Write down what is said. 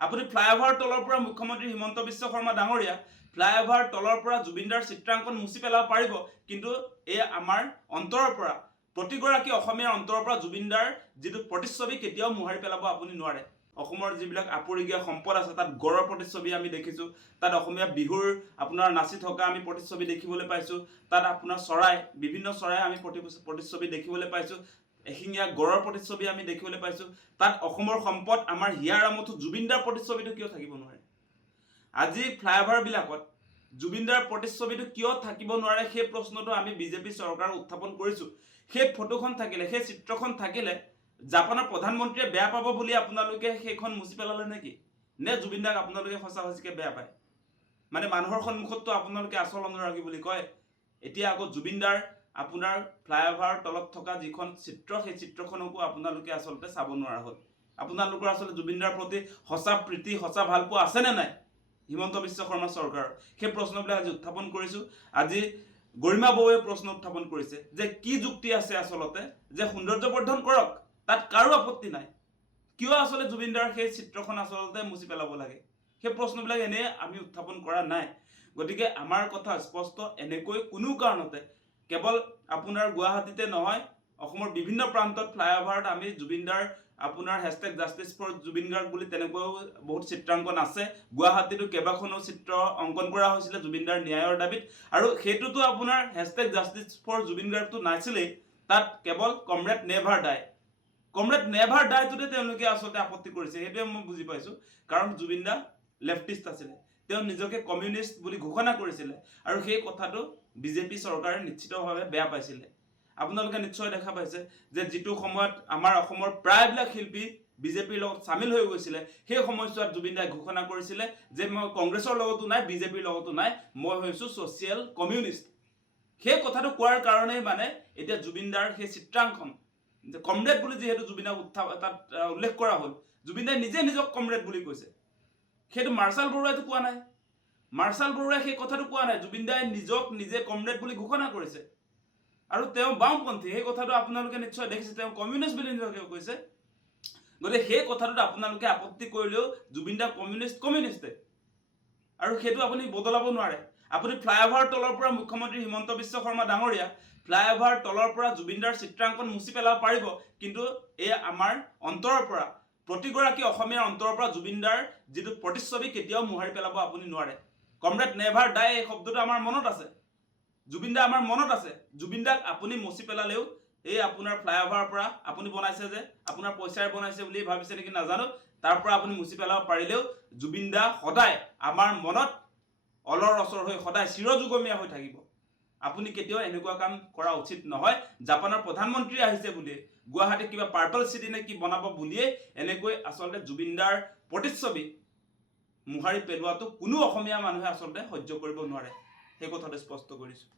আপুনি ফ্লাইঅভাৰ তলৰ পৰা মুখ্যমন্ত্ৰী হিমন্ত বিশ্ব শৰ্মা ডাঙৰীয়া ফ্লাইঅভাৰ তলৰ পৰা জুবিনদাৰ চিত্ৰাংকন মুছি পেলাব পাৰিব, কিন্তু এই আমাৰ অন্তৰৰ পৰা প্ৰতিগৰাকী অসমীয়াৰ অন্তৰৰ পৰা জুবিনদাৰ যিটো প্ৰতিচ্ছবি কেতিয়াও মোহাৰি পেলাব আপুনি নোৱাৰে। অসমৰ যিবিলাক আপুৰুগীয়া সম্পদ আছে তাত গড়ৰ প্ৰতিচ্ছবি আমি দেখিছোঁ, তাত অসমীয়া বিহুৰ আপোনাৰ নাচি থকা আমি প্ৰতিচ্ছবি দেখিবলৈ পাইছোঁ, তাত আপোনাৰ চৰাই বিভিন্ন চৰাই আমি প্ৰতিচ্ছবি দেখিবলৈ পাইছোঁ, এশিঙীয়া গড়ৰ প্ৰতিচ্ছবি আমি দেখিবলৈ পাইছোঁ। তাত অসমৰ সম্পদ আমাৰ হিয়াৰ আমঠু জুবিনদাৰ প্ৰতিচ্ছবিটো কিয় থাকিব নোৱাৰে? আজি ফ্লাইঅভাৰবিলাকত জুবিনদাৰ প্ৰতিচ্ছবিটো কিয় থাকিব নোৱাৰে সেই প্ৰশ্নটো আমি বিজেপি চৰকাৰক উত্থাপন কৰিছোঁ। সেই ফটোখন থাকিলে, সেই চিত্ৰখন থাকিলে জাপানৰ প্ৰধানমন্ত্ৰীয়ে বেয়া পাব বুলি আপোনালোকে সেইখন মুছি পেলালে নেকি? নে জুবিনদাক আপোনালোকে সঁচা সঁচিকে বেয়া পায়? মানে মানুহৰ সন্মুখততো আপোনালোকে আচল অনুৰাগী বুলি কয়, এতিয়া আকৌ জুবিনদাৰ আপোনাৰ ফ্লাইঅভাৰৰ তলত থকা যিখন চিত্ৰ, সেই চিত্ৰখনকো আপোনালোকে আচলতে চাব নোৱাৰা হ'ল। আপোনালোকৰ আচলতে জুবিনদাৰ প্ৰতি সঁচা প্ৰীতি, সঁচা ভালপোৱা আছেনে নাই হিমন্ত বিশ্ব শৰ্মা চৰকাৰৰ? সেই প্ৰশ্নবিলাক আজি উত্থাপন কৰিছোঁ। আজি গৰিমা বৌৱে প্ৰশ্ন উত্থাপন কৰিছে যে কি যুক্তি আছে আচলতে যে সৌন্দৰ্যবৰ্ধন কৰক, তাত কাৰো আপত্তি নাই, কিয় আচলতে জুবিনদাৰ সেই চিত্ৰখন আচলতে মুছি পেলাব লাগে? সেই প্ৰশ্নবিলাক এনেই আমি উত্থাপন কৰা নাই। গতিকে আমাৰ কথা স্পষ্ট, এনেকৈ কোনো কাৰণতে কেৱল আপোনাৰ গুৱাহাটীতে নহয়, অসমৰ বিভিন্ন প্ৰান্তত ফ্লাইঅভাৰত আমি জুবিনদাৰ আপোনাৰ hashtag justice for Zubeen Garg বুলি তেনেকৈও বহুত চিত্ৰাংকন আছে। গুৱাহাটীতো কেইবাখনো চিত্ৰ অংকন কৰা হৈছিলে জুবিনদাৰ ন্যায়ৰ দাবীত, আৰু সেইটোতো আপোনাৰ হেছটেগ জাষ্টিছ ফৰ জুবিন গাৰ্গটো নাছিলেই, তাত কেৱল কমৰেড নেভাৰ ডাই, কমৰেড নেভাৰ ডাইটোতে তেওঁলোকে আচলতে আপত্তি কৰিছে। সেইটোৱে মই বুজি পাইছোঁ, কাৰণ জুবিনদা লেফটিষ্ট আছিলে, তেওঁ নিজকে কমিউনিষ্ট বুলি ঘোষণা কৰিছিলে, আৰু সেই কথাটো বিজেপি চৰকাৰে নিশ্চিতভাৱে বেয়া পাইছিলে। আপোনালোকে নিশ্চয় দেখা পাইছে যে যিটো সময়ত আমাৰ অসমৰ প্ৰায়বিলাক শিল্পী বিজেপিৰ লগত চামিল হৈ গৈছিলে, সেই সময়ছোৱাত জুবিনদাই ঘোষণা কৰিছিলে যে মই কংগ্ৰেছৰ লগতো নাই, বিজেপিৰ লগতো নাই, মই হৈছোঁ ছ'চিয়েল কমিউনিষ্ট। সেই কথাটো কোৱাৰ কাৰণেই মানে এতিয়া জুবিনদাৰ সেই চিত্ৰাংকন যে কমৰেড বুলি যিহেতু জুবিনদাক তাত উল্লেখ কৰা হ'ল, জুবিনদাই নিজে নিজক কমৰেড বুলি কৈছে। সেইটো মাৰ্চাল বৰুৱাইতো কোৱা নাই, মাৰ্চাল বৰুৱাই সেই কথাটো কোৱা নাই, জুবিনদাই নিজক নিজে কমৰেড বুলি ঘোষণা কৰিছে। আৰু তেওঁ বাওঁপন্থী, সেই কথাটো আপোনালোকে নিশ্চয় দেখিছে, তেওঁ কমিউনিষ্ট বুলি নিজকে কৈছে। গতিকে সেই কথাটোত আপোনালোকে আপত্তি কৰিলেও জুবিনদা কমিউনিষ্টে, আৰু সেইটো আপুনি বদলাব নোৱাৰে। আপুনি ফ্লাইঅভাৰ তলৰ পৰা মুখ্যমন্ত্ৰী হিমন্ত বিশ্ব শৰ্মা ডাঙৰীয়া ফ্লাইঅভাৰ তলৰ পৰা জুবিনদাৰ চিত্ৰাংকন মুছি পেলাব পাৰিব, কিন্তু এই আমাৰ অন্তৰৰ পৰা প্ৰতিগৰাকী অসমীয়াৰ অন্তৰৰ পৰা জুবিনদাৰ যিটো প্ৰতিচ্ছবি কেতিয়াও মোহাৰি পেলাব আপুনি নোৱাৰে। কমৰেড নেভাৰ ডাই এই শব্দটো আমাৰ মনত আছে, জুবিনদা আমাৰ মনত আছে। জুবিনদাক আপুনি মচি পেলালেও এই আপোনাৰ ফ্লাইঅভাৰৰ পৰা আপুনি বনাইছে যে আপোনাৰ পইচাৰে বনাইছে বুলি ভাবিছে নেকি নাজানো, তাৰ পৰা আপুনি মুছি পেলাব পাৰিলেও জুবিনদা সদায় আমাৰ মনত অলৰ অচৰ হৈ সদায় চিৰযুগমীয়া হৈ থাকিব। আপুনি কেতিয়াও এনেকুৱা কাম কৰা উচিত নহয়। জাপানৰ প্ৰধানমন্ত্ৰী আহিছে বুলিয়ে, গুৱাহাটীত কিবা পাৰ্পল চিটি নে কি বনাব বুলিয়ে এনেকৈ আচলতে জুবিনদাৰ প্ৰতিচ্ছবি মোহাৰি পেলোৱাটো কোনো অসমীয়া মানুহে আচলতে সহ্য কৰিব নোৱাৰে। সেই কথাটো স্পষ্ট কৰিছোঁ।